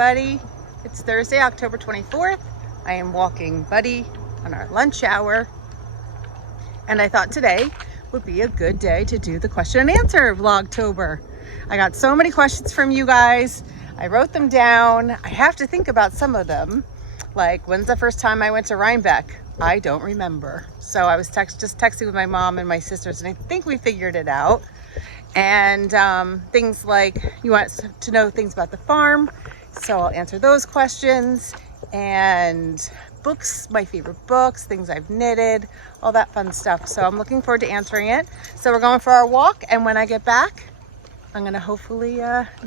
everybody. It's Thursday, October 24th. I am walking Buddy on our lunch hour. And I thought today would be a good day to do the question and answer Vlogtober. I got so many questions from you guys. I wrote them down. I have to think about some of them. Like, when's the first time I went to Rhinebeck? I don't remember. So I was just texting with my mom and my sisters, and I think we figured it out. And things like, you want to know things about the farm, so I'll answer those questions. And books, my favorite books, things I've knitted, all that fun stuff. So I'm looking forward to answering it. So we're going for our walk, and when I get back, I'm gonna hopefully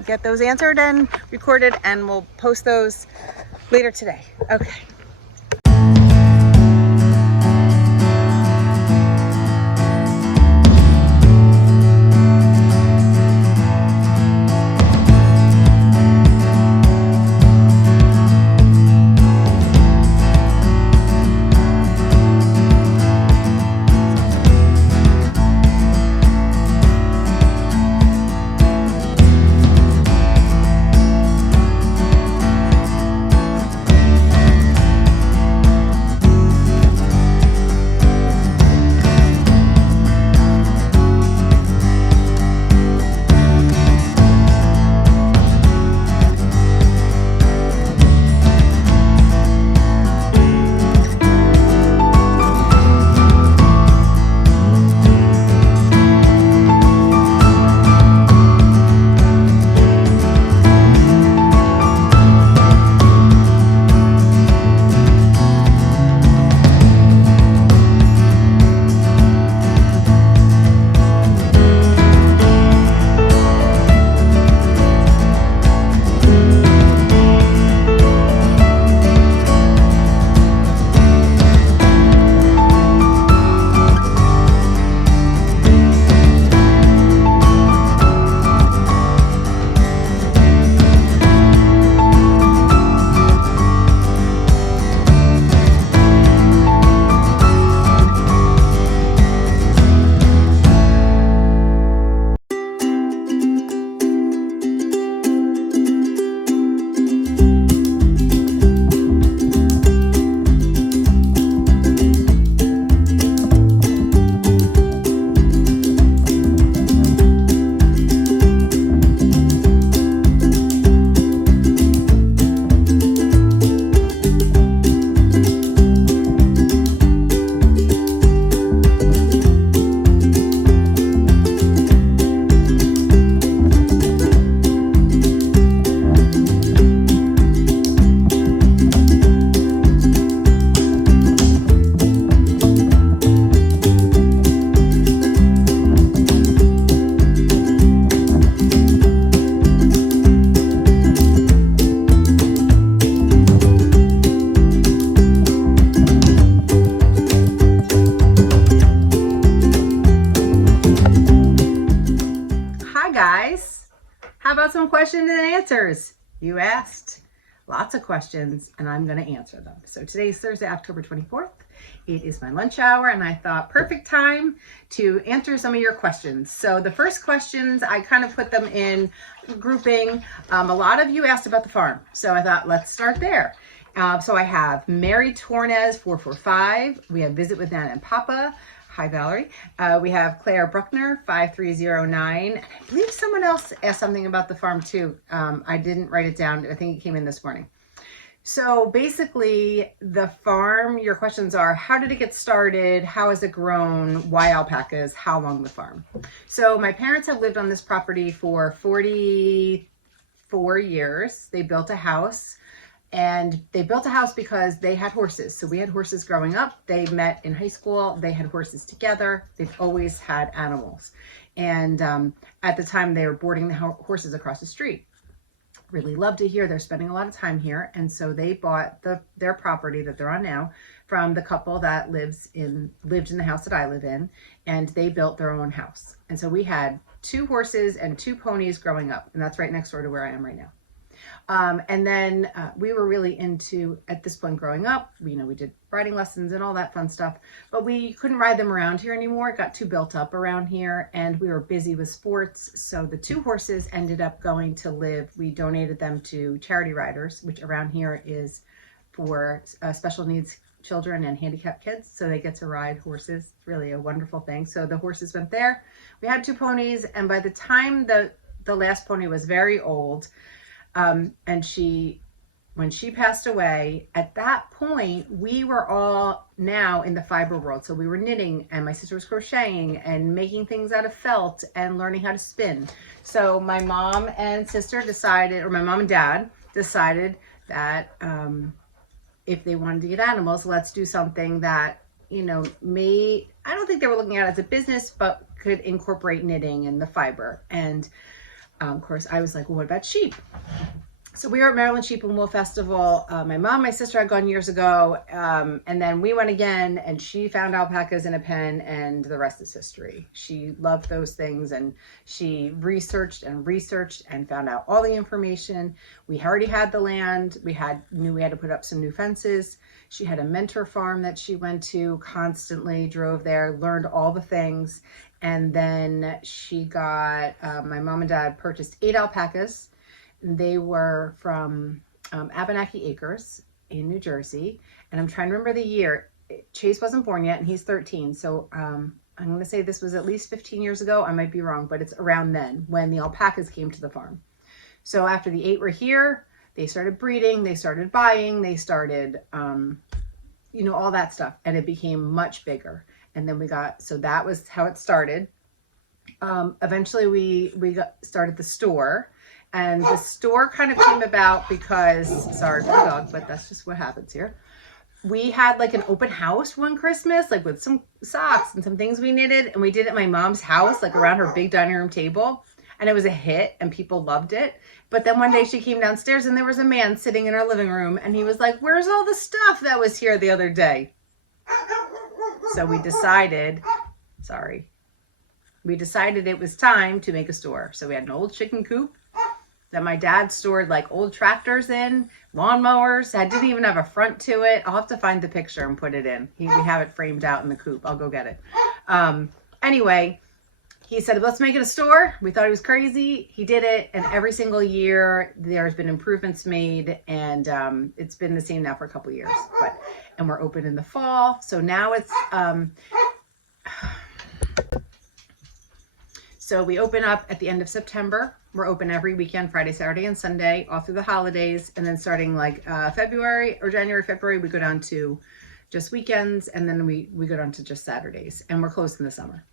get those answered and recorded, and we'll post those later today. Okay. How about some questions and answers? You asked lots of questions, and I'm going to answer them. So today is Thursday, October 24th. It is my lunch hour, and I thought perfect time to answer some of your questions. So the first questions, I kind of put them in grouping. A lot of you asked about the farm, so I thought let's start there. So I have Mary Tornes 445. We have Visit with Nana and Papa. Hi, Valerie. We have Claire Bruckner, 5309. And I believe someone else asked something about the farm too. I didn't write it down. I think it came in this morning. So basically, the farm, your questions are, how did it get started? How has it grown? Why alpacas? How long the farm? So my parents have lived on this property for 44 years. They built a house. And they built a house because they had horses. So we had horses growing up. They met in high school. They had horses together. They've always had animals. And at the time, they were boarding the horses across the street. Really love to hear they're spending a lot of time here. And so they bought their property that they're on now from the couple that lived in the house that I live in. And they built their own house. And so we had 2 horses and 2 ponies growing up. And that's right next door to where I am right now. And then we were really into, at this point growing up, we did riding lessons and all that fun stuff, but we couldn't ride them around here anymore. It got too built up around here and we were busy with sports. So the 2 horses ended up going to live, we donated them to Charity Riders, which around here is for special needs children and handicapped kids. So they get to ride horses. It's really a wonderful thing. So the horses went there. We had 2 ponies. And by the time the last pony was very old, and when she passed away, at that point, we were all now in the fiber world. So we were knitting and my sister was crocheting and making things out of felt and learning how to spin. So my mom and sister decided, or my mom and dad decided that if they wanted to get animals, let's do something that, I don't think they were looking at it as a business, but could incorporate knitting and the fiber. And of course, I was like, well, what about sheep? So we were at Maryland Sheep and Wool Festival. My mom, my sister had gone years ago. And then we went again and she found alpacas in a pen and the rest is history. She loved those things and she researched and found out all the information. We already had the land. Knew we had to put up some new fences. She had a mentor farm that she went to constantly, drove there, learned all the things. And then she got, my mom and dad purchased 8 alpacas. They were from Abenaki Acres in New Jersey. And I'm trying to remember the year. Chase wasn't born yet and he's 13. So I'm going to say this was at least 15 years ago. I might be wrong, but it's around then when the alpacas came to the farm. So after the 8 were here, they started breeding, they started buying, they started, all that stuff. And it became much bigger. And then so that was how it started. Eventually we started the store. And the store kind of came about because, sorry for the dog, but that's just what happens here. We had like an open house one Christmas, like with some socks and some things we knitted. And we did it at my mom's house, like around her big dining room table. And it was a hit and people loved it. But then one day she came downstairs and there was a man sitting in our living room. And he was like, where's all the stuff that was here the other day? So we decided it was time to make a store. So we had an old chicken coop that my dad stored like old tractors in, lawnmowers. I didn't even have a front to it. I'll have to find the picture and put it in. We have it framed out in the coop. I'll go get it. Anyway, he said, let's make it a store. We thought he was crazy. He did it. And every single year there's been improvements made. And it's been the same now for a couple of years. And we're open in the fall. So now it's... So we open up at the end of September. We're open every weekend, Friday, Saturday, and Sunday, all through the holidays. And then starting like January, February, we go down to just weekends. And then we go down to just Saturdays. And we're closed in the summer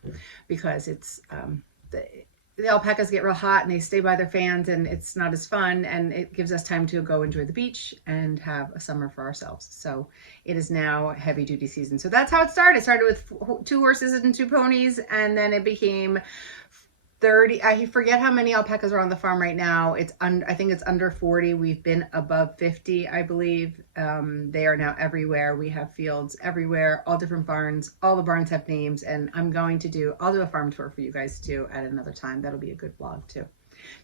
because it's the alpacas get real hot and they stay by their fans and it's not as fun. And it gives us time to go enjoy the beach and have a summer for ourselves. So it is now heavy duty season. So that's how it started. It started with 2 horses and 2 ponies. And then it became 30, I forget how many alpacas are on the farm right now. I think it's under 40. We've been above 50, I believe. They are now everywhere. We have fields everywhere, all different barns. All the barns have names, and I'll do a farm tour for you guys too at another time. That'll be a good vlog too.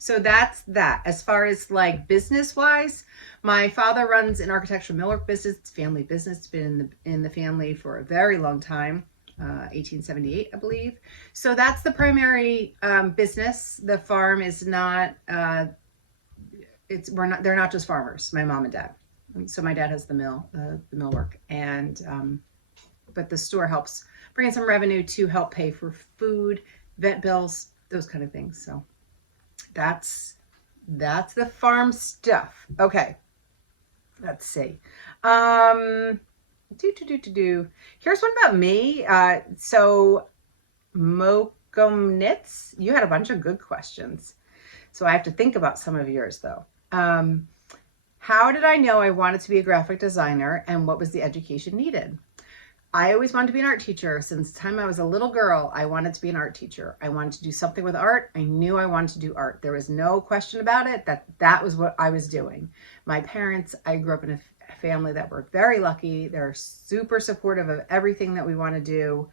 So that's that. As far as like business wise, my father runs an architectural millwork business. It's family business. It's been in the family for a very long time. 1878, I believe. So that's the primary business. The farm is not, they're not just farmers, my mom and dad. So my dad has the millwork and, but the store helps bring in some revenue to help pay for food, vet bills, those kind of things. So that's the farm stuff. Okay. Let's see. Here's one about me. So Mokum Knits, you had a bunch of good questions. So I have to think about some of yours though. How did I know I wanted to be a graphic designer and what was the education needed? I always wanted to be an art teacher. Since the time I was a little girl, I wanted to be an art teacher. I wanted to do something with art. I knew I wanted to do art. There was no question about it that was what I was doing. My parents, I grew up in a family that were very lucky. They're super supportive of everything that we want to do.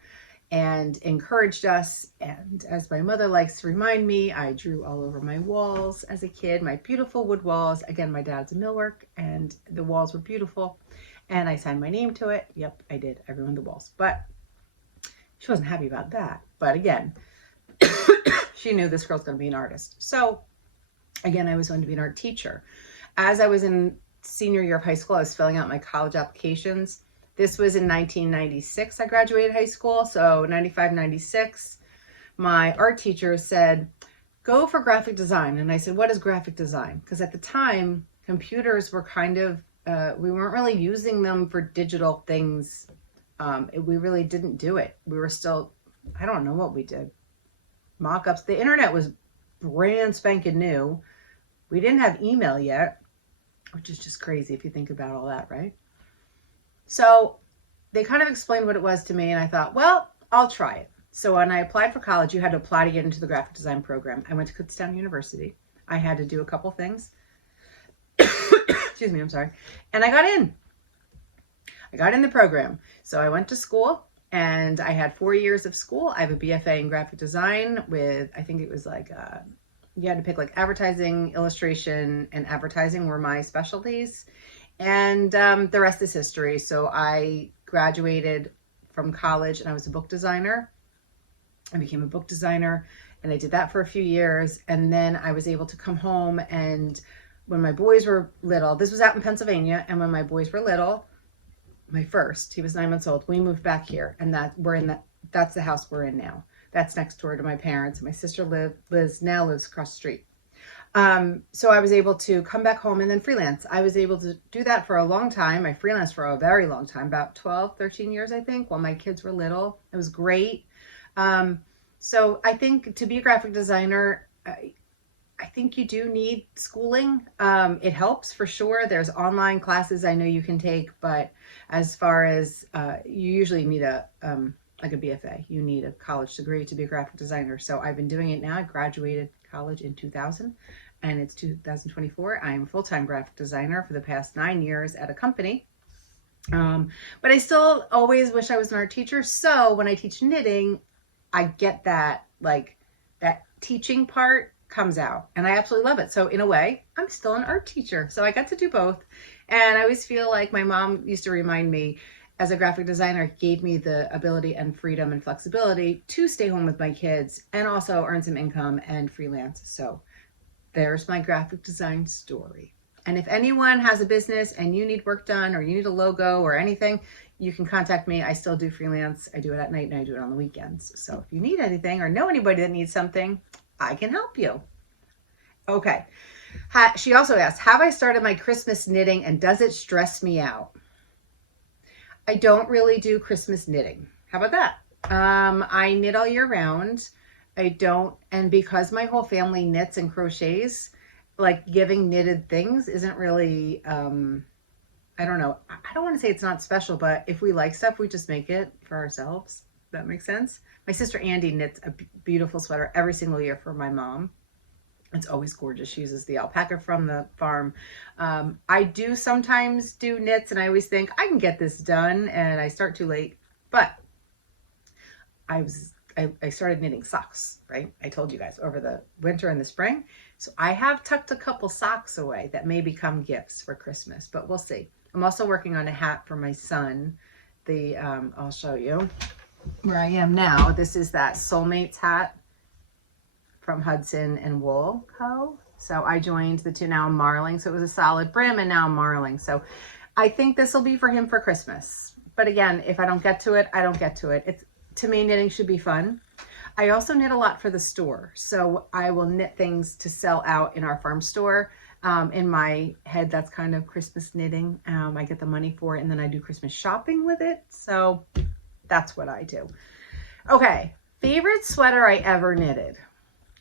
and encouraged us. And as my mother likes to remind me, I drew all over my walls as a kid, my beautiful wood walls. Again, my dad's a millwork and the walls were beautiful. And I signed my name to it. Yep, I did. I ruined the walls. But she wasn't happy about that. But again, she knew this girl's going to be an artist. So again, I was going to be an art teacher. As I was in senior year of high school, I was filling out my college applications. This was in 1996. I graduated high school. So 95, 96, my art teacher said, go for graphic design. And I said, what is graphic design? Because at the time, computers were kind of, we weren't really using them for digital things. We really didn't do it. We were still, I don't know what we did. Mock-ups. The internet was brand spanking new. We didn't have email yet, which is just crazy if you think about all that, right? So they kind of explained what it was to me, and I thought, well, I'll try it. So when I applied for college, you had to apply to get into the graphic design program. I went to Kutztown University. I had to do a couple things. Excuse me, I'm sorry. And I got in. I got in the program. So I went to school, and I had 4 years of school. I have a BFA in graphic design with, I think it was like, you had to pick like advertising, illustration, and advertising were my specialties. And the rest is history. So I graduated from college and I was a book designer. I became a book designer and I did that for a few years. And then I was able to come home, and when my boys were little, this was out in Pennsylvania. And when my boys were little, my first, he was 9 months old, we moved back here, and that's the house we're in now. That's next door to my parents. My sister now lives across the street. So I was able to come back home and then freelance. I was able to do that for a long time. I freelanced for a very long time, about 12, 13 years, I think, while my kids were little. It was great. So I think to be a graphic designer, I think you do need schooling. It helps for sure. There's online classes I know you can take, but as far as you usually need like a BFA, you need a college degree to be a graphic designer. So I've been doing it now. I graduated college in 2000 and it's 2024. I am a full-time graphic designer for the past 9 years at a company. But I still always wish I was an art teacher. So when I teach knitting, I get that, like, that teaching part comes out and I absolutely love it. So in a way, I'm still an art teacher. So I got to do both. And I always feel like my mom used to remind me, as a graphic designer, it gave me the ability and freedom and flexibility to stay home with my kids and also earn some income and freelance. So there's my graphic design story. And if anyone has a business and you need work done or you need a logo or anything, you can contact me. I still do freelance. I do it at night and I do it on the weekends. So if you need anything or know anybody that needs something, I can help you. Okay. She also asked, have I started my Christmas knitting and does it stress me out? I don't really do Christmas knitting. How about that? I knit all year round. I don't, and because my whole family knits and crochets, like giving knitted things isn't really, I don't know. I don't want to say it's not special, but if we like stuff, we just make it for ourselves. That makes sense. My sister Andy knits a beautiful sweater every single year for my mom. It's always gorgeous. She uses the alpaca from the farm. I do sometimes do knits and I always think I can get this done and I start too late. But I started knitting socks, right? I told you guys over the winter and the spring. So I have tucked a couple socks away that may become gifts for Christmas, but we'll see. I'm also working on a hat for my son. I'll show you where I am now. This is that Soulmates hat from Hudson and Wool Co. So I joined the two. Now I'm marling. So it was a solid brim and now I'm marling. So I think this will be for him for Christmas. But again, if I don't get to it, I don't get to it. To me, knitting should be fun. I also knit a lot for the store. So I will knit things to sell out in our farm store. In my head, that's kind of Christmas knitting. I get the money for it and then I do Christmas shopping with it. So that's what I do. Okay, favorite sweater I ever knitted.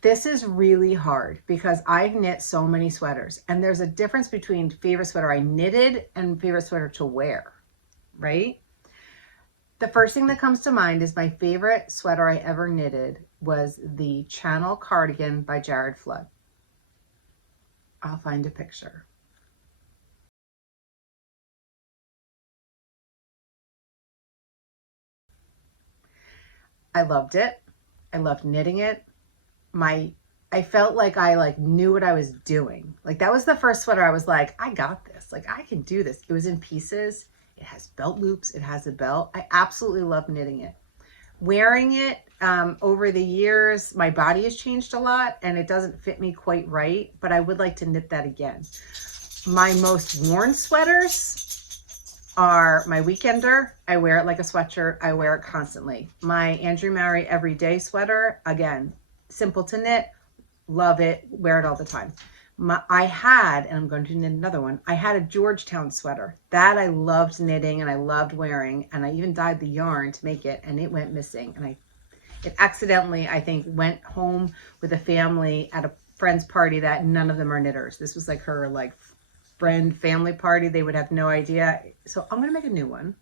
This is really hard because I've knit so many sweaters and there's a difference between favorite sweater I knitted and favorite sweater to wear, right? The first thing that comes to mind is my favorite sweater I ever knitted was the Channel Cardigan by Jared Flood. I'll find a picture. I loved it. I loved knitting it. I felt like I knew what I was doing. Like that was the first sweater I was like, I got this. Like I can do this. It was in pieces. It has belt loops. It has a belt. I absolutely love knitting it. Wearing it over the years, my body has changed a lot and it doesn't fit me quite right, but I would like to knit that again. My most worn sweaters are my Weekender. I wear it like a sweatshirt. I wear it constantly. My Andrew Mary Everyday sweater, again, simple to knit. Love it. Wear it all the time. I had, and I'm going to knit another one, I had a Georgetown sweater. That I loved knitting and I loved wearing. And I even dyed the yarn to make it and it went missing. And it accidentally, I think, went home with a family at a friend's party that none of them are knitters. This was like her friend family party. They would have no idea. So I'm going to make a new one.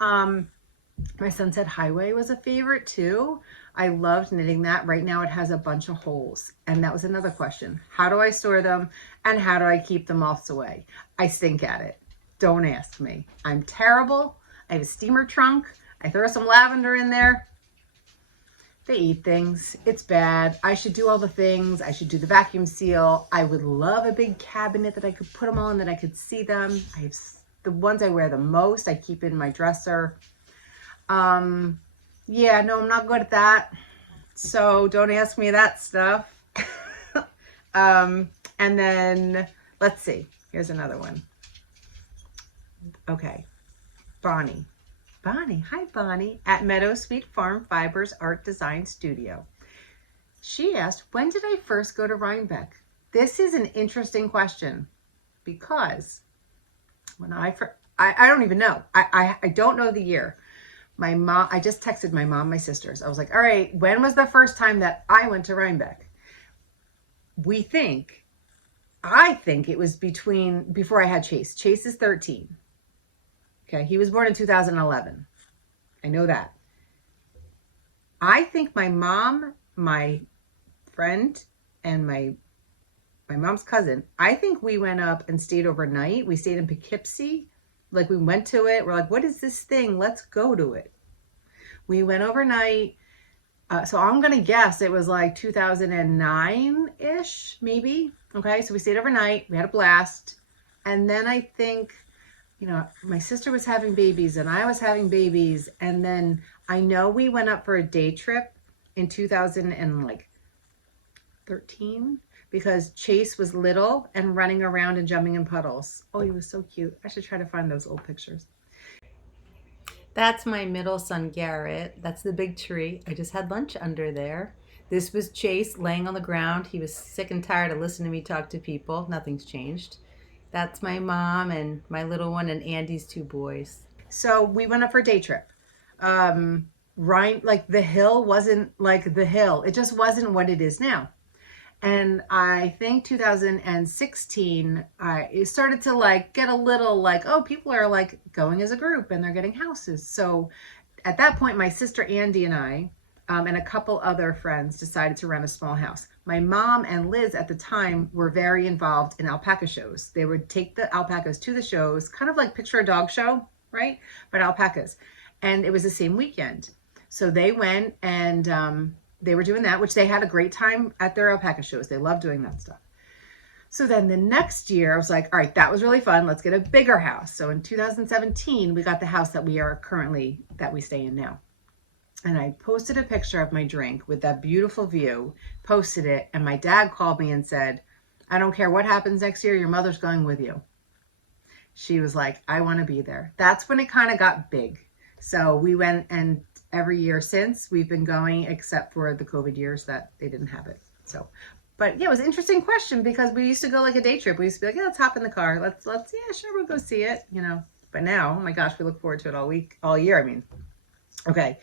My Sunset Highway was a favorite too. I loved knitting that. Right now it has a bunch of holes. And that was another question. How do I store them? And how do I keep the moths away? I stink at it. Don't ask me. I'm terrible. I have a steamer trunk. I throw some lavender in there. They eat things. It's bad. I should do all the things. I should do the vacuum seal. I would love a big cabinet that I could put them all in, that I could see them. I have the ones I wear the most. I keep in my dresser. Yeah, no, I'm not good at that. So don't ask me that stuff. And then let's see. Here's another one. Okay. Bonnie. Hi Bonnie, at Meadow Sweet Farm Fibers Art Design Studio. She asked, when did I first go to Rhinebeck? This is an interesting question because when I don't even know. I don't know the year. My mom, I just texted my mom, my sisters. I was like, all right, when was the first time that I went to Rhinebeck? I think it was before I had Chase. Chase is 13. Okay, he was born in 2011. I know that. I think my mom, my friend, and my mom's cousin, I think we went up and stayed overnight. We stayed in Poughkeepsie. Like we went to it. We're like, what is this thing? Let's go to it. We went overnight. So I'm going to guess it was like 2009-ish, maybe. Okay, so we stayed overnight. We had a blast. And then I think, my sister was having babies and I was having babies. And then I know we went up for a day trip in 2013 because Chase was little and running around and jumping in puddles. Oh, he was so cute. I should try to find those old pictures. That's my middle son, Garrett. That's the big tree. I just had lunch under there. This was Chase laying on the ground. He was sick and tired of listening to me talk to people. Nothing's changed. That's my mom and my little one and Andy's 2 boys. So we went up for a day trip. The hill wasn't like the hill. It just wasn't what it is now. And I think 2016, it started to get a little oh, people are going as a group and they're getting houses. So at that point, my sister Andy and I and a couple other friends decided to rent a small house. My mom and Liz at the time were very involved in alpaca shows. They would take the alpacas to the shows, kind of like picture a dog show, right? But alpacas. And it was the same weekend. So they went and they were doing that, which they had a great time at their alpaca shows. They loved doing that stuff. So then the next year I was like, all right, that was really fun. Let's get a bigger house. So in 2017, we got the house that we stay in now. And I posted a picture of my drink with that beautiful view, posted it. And my dad called me and said, I don't care what happens next year. Your mother's going with you. She was like, I want to be there. That's when it kind of got big. So we went, and every year since we've been going, except for the COVID years that they didn't have it. So, but yeah, it was an interesting question because we used to go like a day trip. We used to be like, yeah, let's hop in the car. Let's, yeah, sure. We'll go see it, but now, oh my gosh, we look forward to it all year. I mean, okay.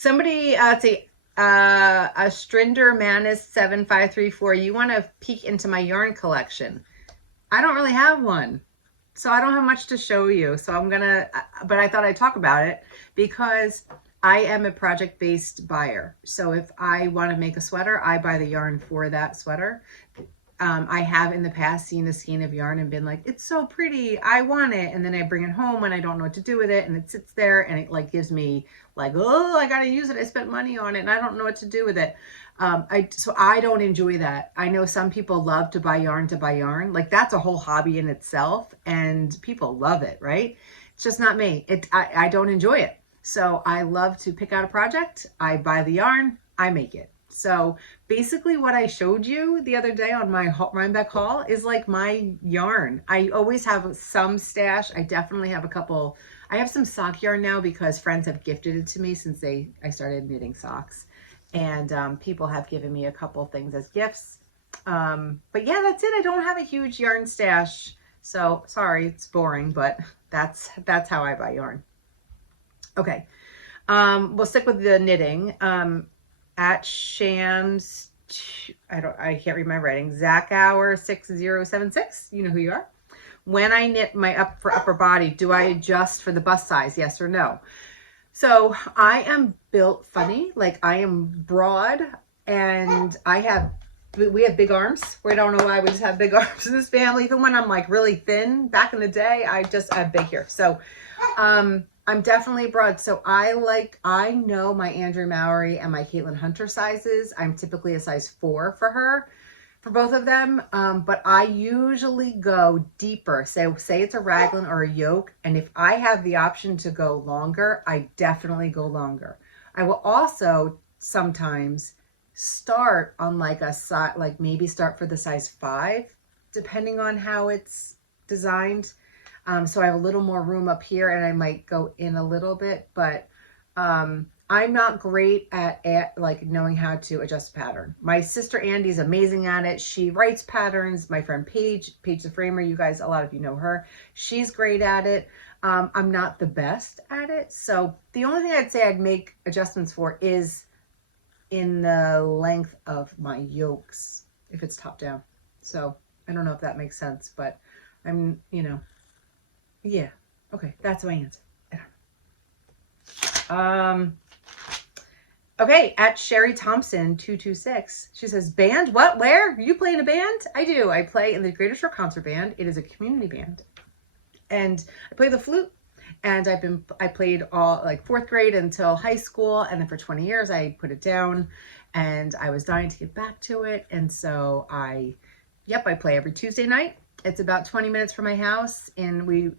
Somebody, let's see, a Strinder Manus 7534. You want to peek into my yarn collection. I don't really have one. So I don't have much to show you. So but I thought I'd talk about it because I am a project-based buyer. So if I want to make a sweater, I buy the yarn for that sweater. I have in the past seen a skein of yarn and been like, it's so pretty, I want it. And then I bring it home and I don't know what to do with it. And it sits there and it like gives me like, oh, I got to use it. I spent money on it and I don't know what to do with it. So I don't enjoy that. I know some people love to buy yarn. Like that's a whole hobby in itself and people love it, right? It's just not me. I don't enjoy it. So I love to pick out a project. I buy the yarn, I make it. So basically what I showed you the other day on my Rhinebeck haul is like my yarn. I always have some stash. I definitely have a couple. I have some sock yarn now because friends have gifted it to me since I started knitting socks. And people have given me a couple things as gifts. But yeah, that's it. I don't have a huge yarn stash. So sorry, it's boring, but that's how I buy yarn. Okay. We'll stick with the knitting. At Shams, I can't read my writing, Zachhour 6076, you know who you are. When I knit my upper body, do I adjust for the bust size, yes or no? So I am built funny, like I am broad and we have big arms. We don't know why we just have big arms in this family. Even when I'm like really thin back in the day, I have big here. So I'm definitely broad. So I know my Andrea Mowry and my Caitlin Hunter sizes. I'm typically a size 4 for her, for both of them. But I usually go deeper. Say it's a raglan or a yoke. And if I have the option to go longer, I definitely go longer. I will also sometimes start on like a size, like maybe start for the size 5, depending on how it's designed. So I have a little more room up here and I might go in a little bit, but I'm not great at like knowing how to adjust pattern. My sister Andy's amazing at it. She writes patterns. My friend Paige the Framer, you guys, a lot of you know her. She's great at it. I'm not the best at it. So the only thing I'd say I'd make adjustments for is in the length of my yokes, if it's top down. So I don't know if that makes sense, but I'm, yeah. Okay. That's my answer. Okay. At Sherry Thompson 226, she says, band? What? Where? You play in a band? I do. I play in the Greater Shore Concert Band. It is a community band. And I play the flute. And I played all like 4th grade until high school. And then for 20 years, I put it down and I was dying to get back to it. And so I play every Tuesday night. It's about 20 minutes from my house, and we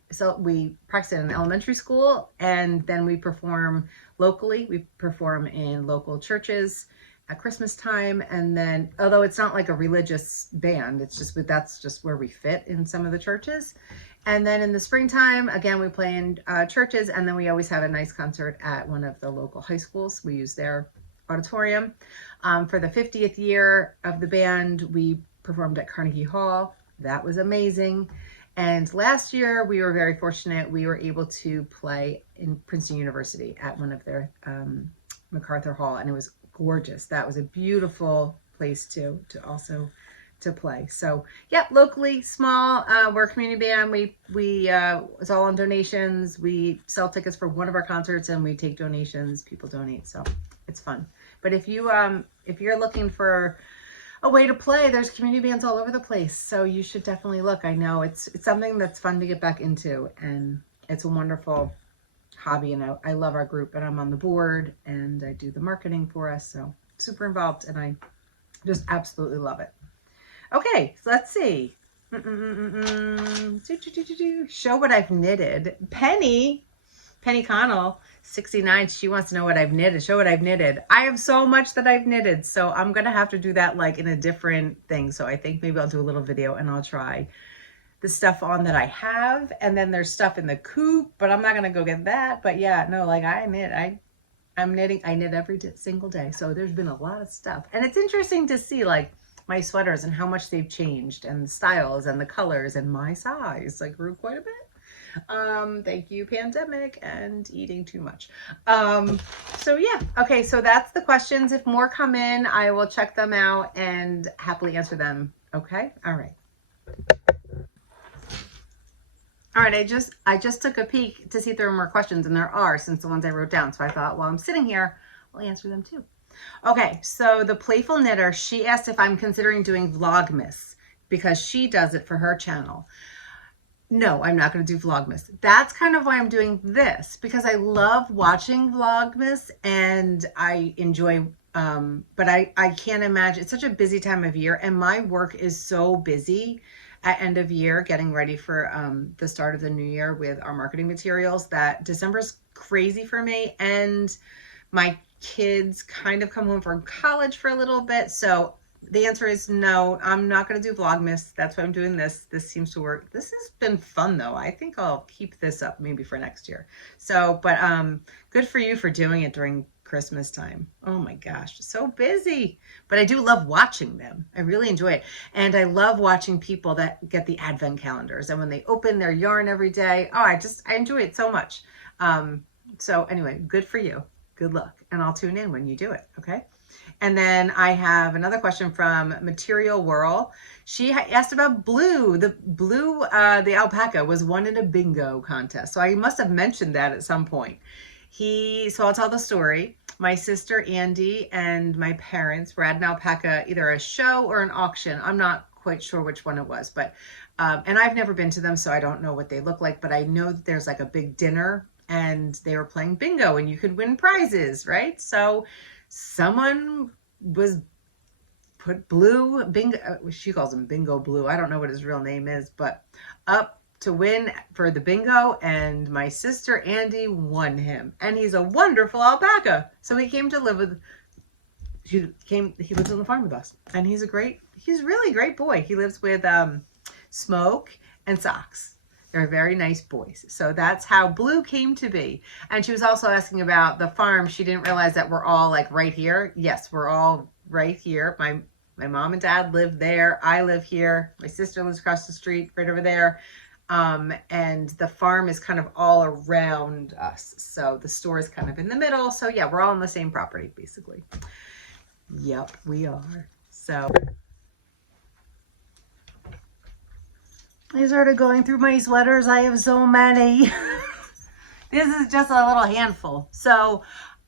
practice in an elementary school, and then we perform locally. We perform in local churches at Christmas time, and then, although it's not like a religious band, that's just where we fit in some of the churches. And then in the springtime, again, we play in churches, and then we always have a nice concert at one of the local high schools. We use their auditorium. For the 50th year of the band, we performed at Carnegie Hall. That was amazing. And last year we were very fortunate. We were able to play in Princeton University at one of their MacArthur Hall, and it was gorgeous. That was a beautiful place to play. So yeah, locally small. We're a community band. It's all on donations. We sell tickets for one of our concerts and we take donations. People donate, so it's fun. But if you're looking for a way to play, there's community bands all over the place, so you should definitely look. I know it's something that's fun to get back into, and it's a wonderful hobby, and I love our group, and I'm on the board and I do the marketing for us, so super involved, and I just absolutely love it. Okay, so let's see. Show what I've knitted. Penny Connell 69, she wants to know what I've knitted. Show what I've knitted. I have so much that I've knitted, so I'm gonna have to do that like in a different thing. So I think maybe I'll do a little video and I'll try the stuff on that I have, and then there's stuff in the coop, but I'm not gonna go get that. But yeah, no, like I knit every single day, so there's been a lot of stuff, and it's interesting to see like my sweaters and how much they've changed, and the styles and the colors, and my size like grew quite a bit. Thank you, pandemic and eating too much. So yeah, okay, so that's the questions. If more come in, I will check them out and happily answer them. Okay, all right. All right, I just took a peek to see if there were more questions, and there are, since the ones I wrote down. So I thought, while I'm sitting here, I'll answer them too. Okay, so the Playful Knitter, she asked if I'm considering doing Vlogmas. because she does it for her channel. No, I'm not going to do Vlogmas. That's kind of why I'm doing this, because I love watching Vlogmas and I enjoy, but I can't imagine, it's such a busy time of year and my work is so busy at end of year, getting ready for the start of the new year with our marketing materials, that December's crazy for me. And my kids kind of come home from college for a little bit. So the answer is no, I'm not going to do Vlogmas. That's why I'm doing this. This seems to work. This has been fun though. I think I'll keep this up maybe for next year. So, but good for you for doing it during Christmas time. Oh my gosh, so busy. But I do love watching them. I really enjoy it. And I love watching people that get the advent calendars and when they open their yarn every day. Oh, I enjoy it so much. So anyway, good for you. Good luck. And I'll tune in when you do it. Okay. And then I have another question from Material Whirl. She asked about Blue. The alpaca was won in a bingo contest. So I must have mentioned that at some point. So I'll tell the story. My sister Andy and my parents were at an alpaca, either a show or an auction. I'm not quite sure which one it was, but, and I've never been to them, so I don't know what they look like, but I know that there's like a big dinner and they were playing bingo and you could win prizes, right? So someone put Blue bingo, she calls him Bingo Blue, I don't know what his real name is, but up to win for the bingo, and my sister Andy won him, and he's a wonderful alpaca. So he came to live with, he lives on the farm with us, and he's really great boy. He lives with Smoke and Socks. They're very nice boys. So that's how Blue came to be. And she was also asking about the farm. She didn't realize that we're all like right here. Yes, we're all right here. My mom and dad live there. I live here. My sister lives across the street, right over there. And the farm is kind of all around us. So the store is kind of in the middle. So yeah, we're all on the same property, basically. Yep, we are. So I started going through my sweaters. I have so many. This is just a little handful. So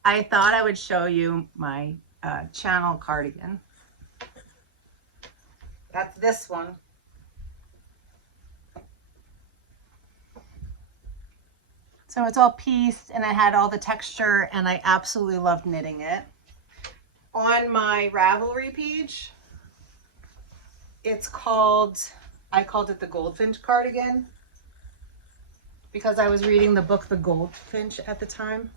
I thought I would show you my channel cardigan. That's this one. So it's all pieced and it had all the texture and I absolutely loved knitting it. On my Ravelry page, it's called, I called it the Goldfinch cardigan because I was reading the book The Goldfinch at the time.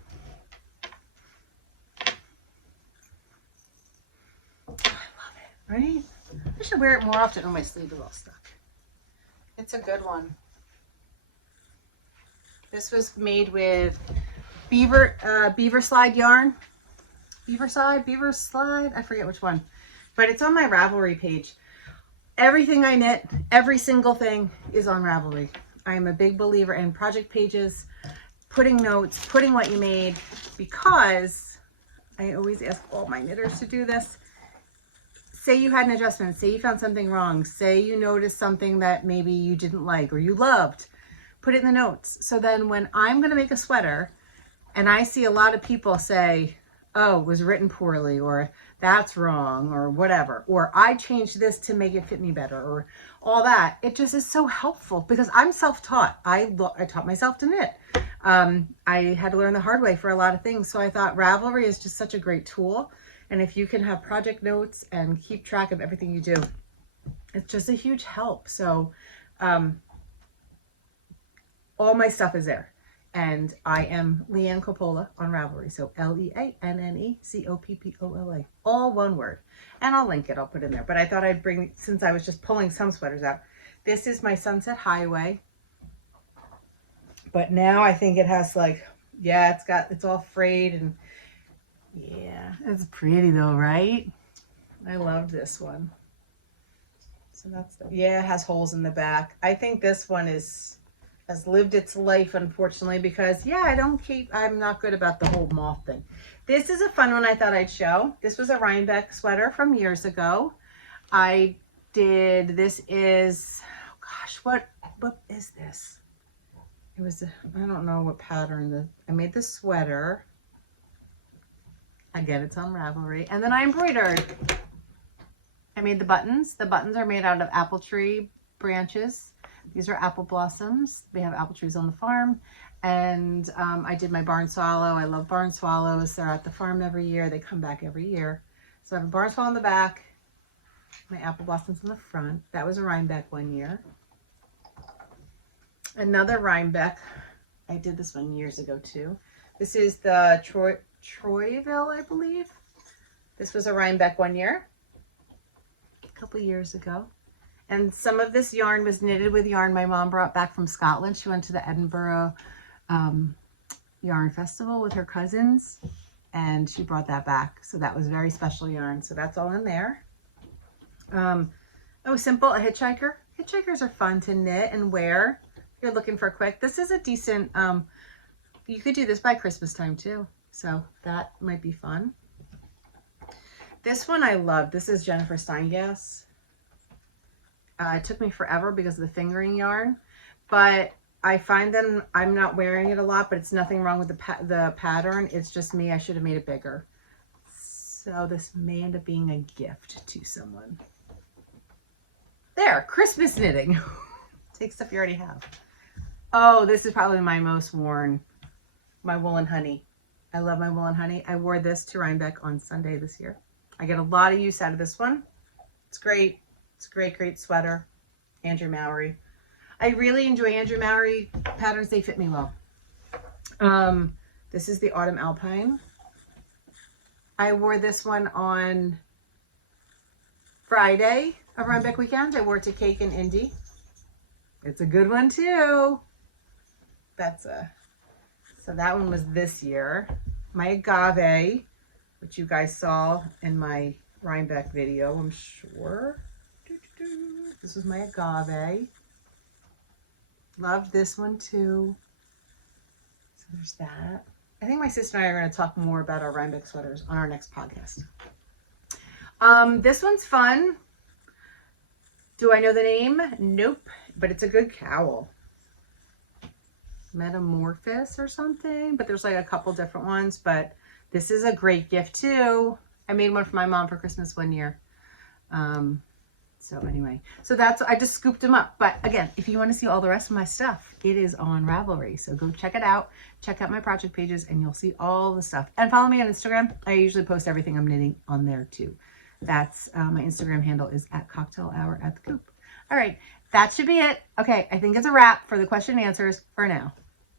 Oh, I love it, right? I should wear it more often. Oh, my sleeve is all stuck. It's a good one. This was made with beaver slide yarn. Beaver slide, I forget which one. But it's on my Ravelry page. Everything I knit, every single thing is on Ravelry. I am a big believer in project pages, putting notes, putting what you made, because I always ask all my knitters to do this. Say you had an adjustment, say you found something wrong, say you noticed something that maybe you didn't like or you loved, put it in the notes. So then when I'm gonna make a sweater and I see a lot of people say, oh, it was written poorly, or that's wrong, or whatever, or I changed this to make it fit me better, or all that, it just is so helpful because I'm self-taught. I taught myself to knit. I had to learn the hard way for a lot of things. So I thought Ravelry is just such a great tool. And if you can have project notes and keep track of everything you do, it's just a huge help. So all my stuff is there. And I am Leanne Coppola on Ravelry. So Leannecoppola, all one word. And I'll link it, I'll put it in there. But I thought I'd bring, since I was just pulling some sweaters out, this is my Sunset Highway. But now I think it has like, yeah, it's all frayed and yeah, it's pretty though, right? I love this one. So that's, yeah, it has holes in the back. I think this one has lived its life, unfortunately, because yeah, I'm not good about the whole moth thing. This is a fun one I thought I'd show. This was a Rhinebeck sweater from years ago. This is, oh gosh, what is this? It was, I don't know what pattern, I made the sweater. Again, it's on Ravelry. And then I embroidered. I made the buttons. The buttons are made out of apple tree branches. These are apple blossoms. They have apple trees on the farm. And I did my barn swallow. I love barn swallows. They're at the farm every year. They come back every year. So I have a barn swallow in the back, my apple blossoms in the front. That was a Rhinebeck one year. Another Rhinebeck. I did this one years ago too. This is the Troyville, I believe. This was a Rhinebeck one year, a couple years ago. And some of this yarn was knitted with yarn my mom brought back from Scotland. She went to the Edinburgh Yarn Festival with her cousins, and she brought that back. So that was very special yarn. So that's all in there. Oh, simple, a hitchhiker. Hitchhikers are fun to knit and wear. If you're looking for a quick, this is a decent, you could do this by Christmas time too. So that might be fun. This one I love. This is Jennifer Steingass. It took me forever because of the fingering yarn, but I find them, I'm not wearing it a lot, but it's nothing wrong with the pattern. It's just me. I should have made it bigger. So this may end up being a gift to someone. There, Christmas knitting. Take stuff you already have. Oh, this is probably my most worn, my Woolen Honey. I love my Woolen Honey. I wore this to Rhinebeck on Sunday this year. I get a lot of use out of this one. It's great. It's a great, great sweater. Andrew Mowry. I really enjoy Andrew Mowry patterns. They fit me well. This is the Autumn Alpine. I wore this one on Friday of Rhinebeck weekend. I wore it to Cake and Indy. It's a good one too. So that one was this year. My Agave, which you guys saw in my Rhinebeck video, I'm sure. This was my Agave. Loved this one too. So there's that. I think my sister and I are going to talk more about our Rhinebeck sweaters on our next podcast. This one's fun. Do I know the name? Nope. But it's a good cowl. Metamorphosis or something. But there's like a couple different ones. But this is a great gift too. I made one for my mom for Christmas one year. So anyway, so that's, I just scooped them up. But again, if you want to see all the rest of my stuff, it is on Ravelry. So go check it out. Check out my project pages and you'll see all the stuff. And follow me on Instagram. I usually post everything I'm knitting on there too. That's my Instagram handle is @cocktailhour@thecoop. All right, that should be it. Okay, I think it's a wrap for the question and answers for now.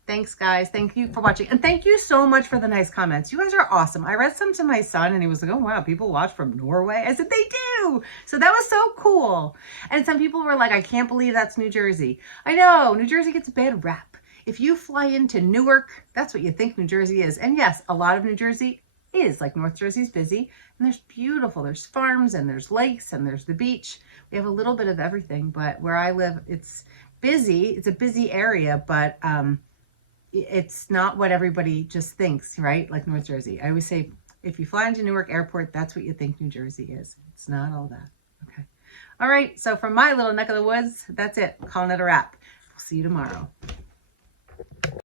Thanks, guys. Thank you for watching. And thank you so much for the nice comments. You guys are awesome. I read some to my son and he was like, oh, wow, people watch from Norway. I said, they do. So that was so cool. And some people were like, I can't believe that's New Jersey. I know, New Jersey gets a bad rap. If you fly into Newark, that's what you think New Jersey is. And yes, a lot of New Jersey is like North Jersey's busy. And there's beautiful. There's farms and there's lakes and there's the beach. We have a little bit of everything. But where I live, it's busy. It's a busy area, but it's not what everybody just thinks, right? Like North Jersey. I always say, if you fly into Newark Airport, that's what you think New Jersey is. It's not all that. Okay. All right. So from my little neck of the woods, that's it. Calling it a wrap. We'll see you tomorrow.